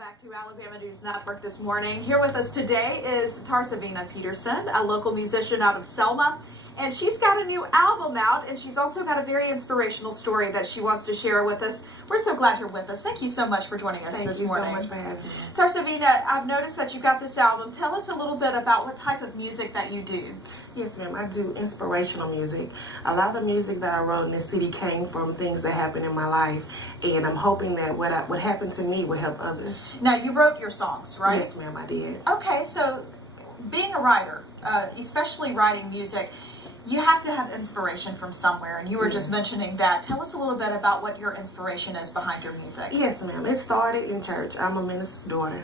Back to Alabama News Network this morning. Here with us today is Tarsavina Peterson, a local musician out of Selma. And she's got a new album out, and she's also got a very inspirational story that she wants to share with us. We're so glad you're with us. Thank you so much for joining us this morning. Thank you so much for having me. Tarsavina, I've noticed that you've got this album. Tell us a little bit about what type of music that you do. Yes, ma'am. I do inspirational music. A lot of the music that I wrote in this city came from things that happened in my life, and I'm hoping that what happened to me will help others. Now, you wrote your songs, right? Yes, ma'am, I did. Okay, so being a writer, especially writing music, you have to have inspiration from somewhere, and you were just mentioning that. Tell us a little bit about what your inspiration is behind your music. Yes, ma'am. It started in church. I'm a minister's daughter,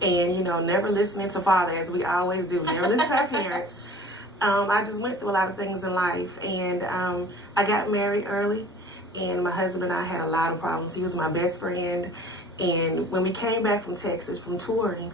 and never listening to father, as we always do, never listen to our parents. I just went through a lot of things in life, and I got married early, and my husband and I had a lot of problems. He was my best friend, and when we came back from Texas from touring,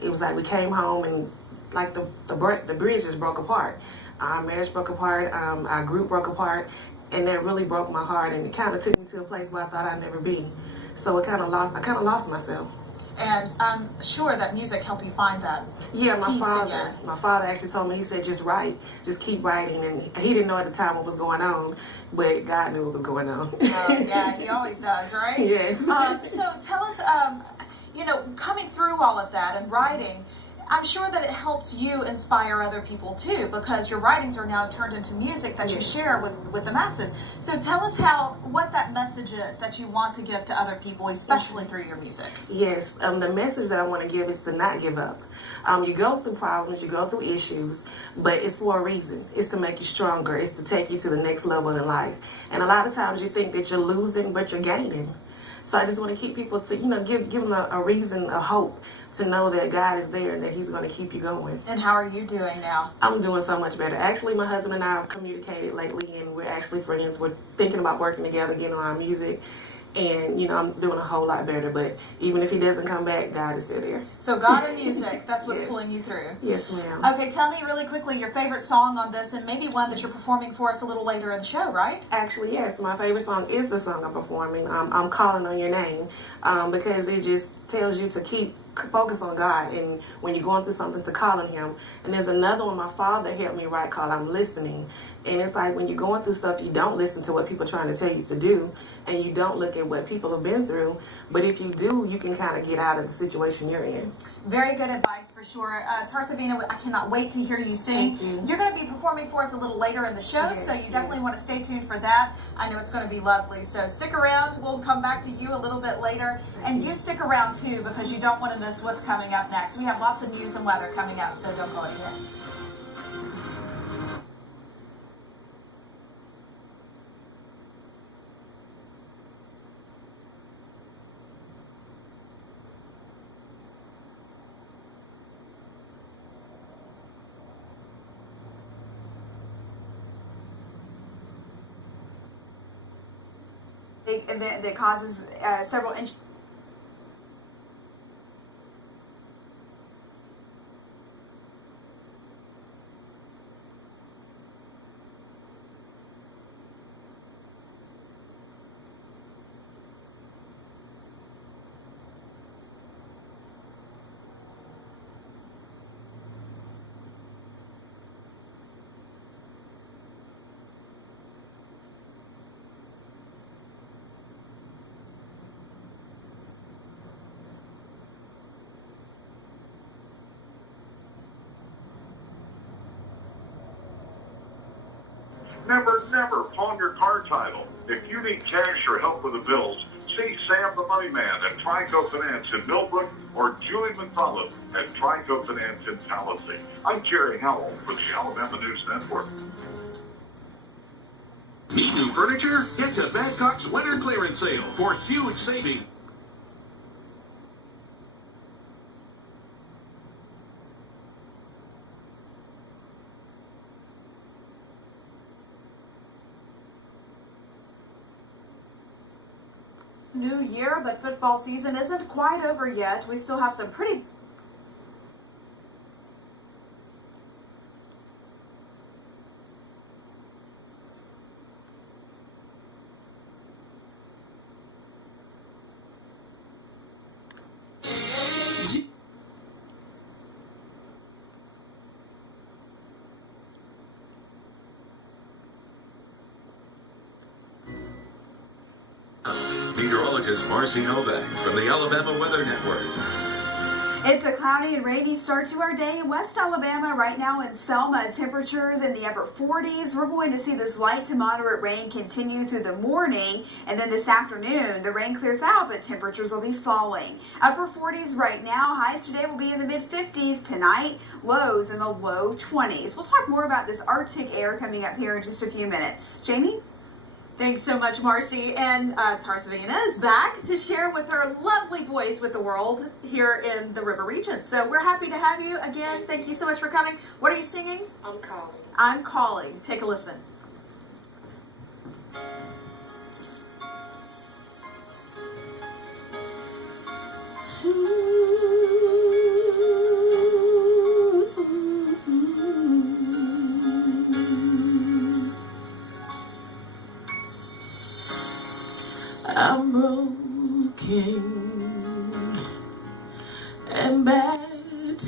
it was like we came home and like the bridge just broke apart. Our marriage broke apart, our group broke apart, and that really broke my heart, and it kind of took me to a place where I thought I'd never be. So I kind of lost myself. And I'm sure that music helped you find that Yeah, peace again. My father actually told me, he said, just write, just keep writing, and he didn't know at the time what was going on, but God knew what was going on. Oh, yeah, he always does, right? Yes. So tell us, coming through all of that and writing, I'm sure that it helps you inspire other people too, because your writings are now turned into music that you share with the masses. So tell us what that message is that you want to give to other people, especially through your music. Yes, the message that I want to give is to not give up. You go through problems, you go through issues, but it's for a reason. It's to make you stronger. It's to take you to the next level in life. And a lot of times you think that you're losing, but you're gaining. So I just want to keep people to, give them a reason, a hope, to know that God is there and that He's going to keep you going. And how are you doing now? I'm doing so much better. Actually, my husband and I have communicated lately, and we're actually friends. We're thinking about working together, getting on our music. And, I'm doing a whole lot better. But even if he doesn't come back, God is still there. So God and music, that's what's pulling you through. Yes, ma'am. Okay, tell me really quickly your favorite song on this, and maybe one that you're performing for us a little later in the show, right? Actually, yes. My favorite song is the song I'm performing. I'm Calling on Your Name, because it just tells you to keep focus on God, and when you're going through something, to call on Him. And there's another one my father helped me write called I'm Listening. And it's like when you're going through stuff, you don't listen to what people are trying to tell you to do, and you don't look at what people have been through. But if you do, you can kind of get out of the situation you're in. Very good advice for sure. Tarsavina, I cannot wait to hear you sing. Thank you. You're going to be performing for us a little later in the show, so you definitely want to stay tuned for that. I know it's going to be lovely. So stick around. We'll come back to you a little bit later. And you stick around too, because you don't want to miss what's coming up next. We have lots of news and weather coming up, so don't go anywhere. Big event that causes several inches. Never pawn your car title. If you need cash or help with the bills, see Sam the Money Man at Trico Finance in Millbrook or Julie McCullough at Trico Finance in Tallahassee. I'm Jerry Howell for the Alabama News Network. Need new furniture? Get to Badcock's Winter Clearance Sale for huge savings. New year, but football season isn't quite over yet. We still have some pretty Yeah. meteorologist Marcy Novak from the Alabama Weather Network. It's a cloudy and rainy start to our day in West Alabama. Right now in Selma, temperatures in the upper 40s. We're going to see this light to moderate rain continue through the morning, and then this afternoon the rain clears out, but temperatures will be falling. Upper 40s right now. Highs today will be in the mid 50s. Tonight, lows in the low 20s. We'll talk more about this Arctic air coming up here in just a few minutes. Jamie? Thanks so much, Marcy. And Tarsavina is back to share with her lovely voice with the world here in the river region. So we're happy to have you again. Thank you so much for coming. What are you singing? I'm calling. I'm Calling. Take a listen. I'm broken and battered,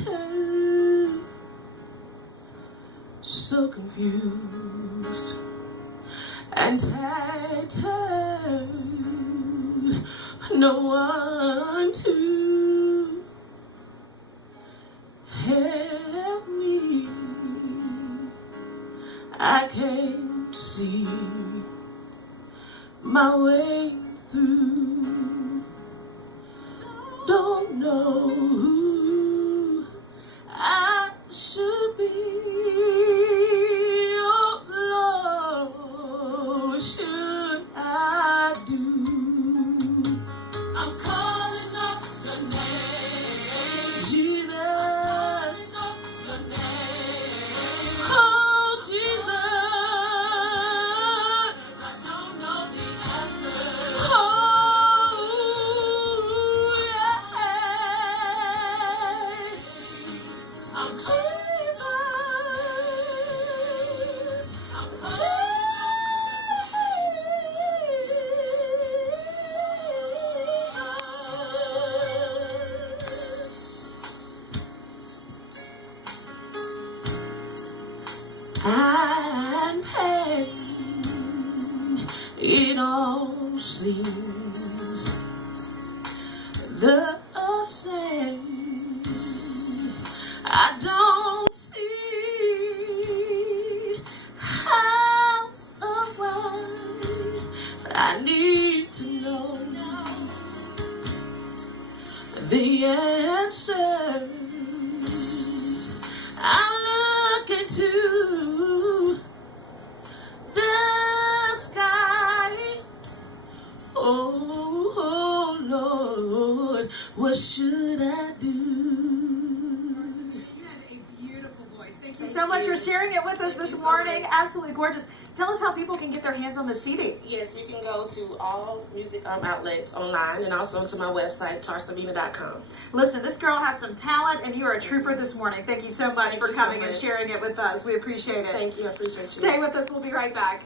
so confused and tattered, no one to help me. I can't see my way through, don't know who I should be. Oh Lord, what should I do? I'm calling up your name, Jesus, your name. Oh Jesus, I don't know the answer. I'm Jesus. I'm Jesus. And pain, it all seems the same. I don't see how or why. I need to know the answers. I look into the sky. Oh Lord, what should I do? You have a beautiful voice. Thank you so much for sharing it with us this morning. Absolutely gorgeous. Tell us how people can get their hands on the CD. Yes, you can go to all music outlets online and also to my website, tarsavina.com. Listen, this girl has some talent, and you are a trooper this morning. Thank you so much Thank for you so coming and much. sharing it with us. We appreciate it. Thank you. I appreciate you. Stay with us. We'll be right back.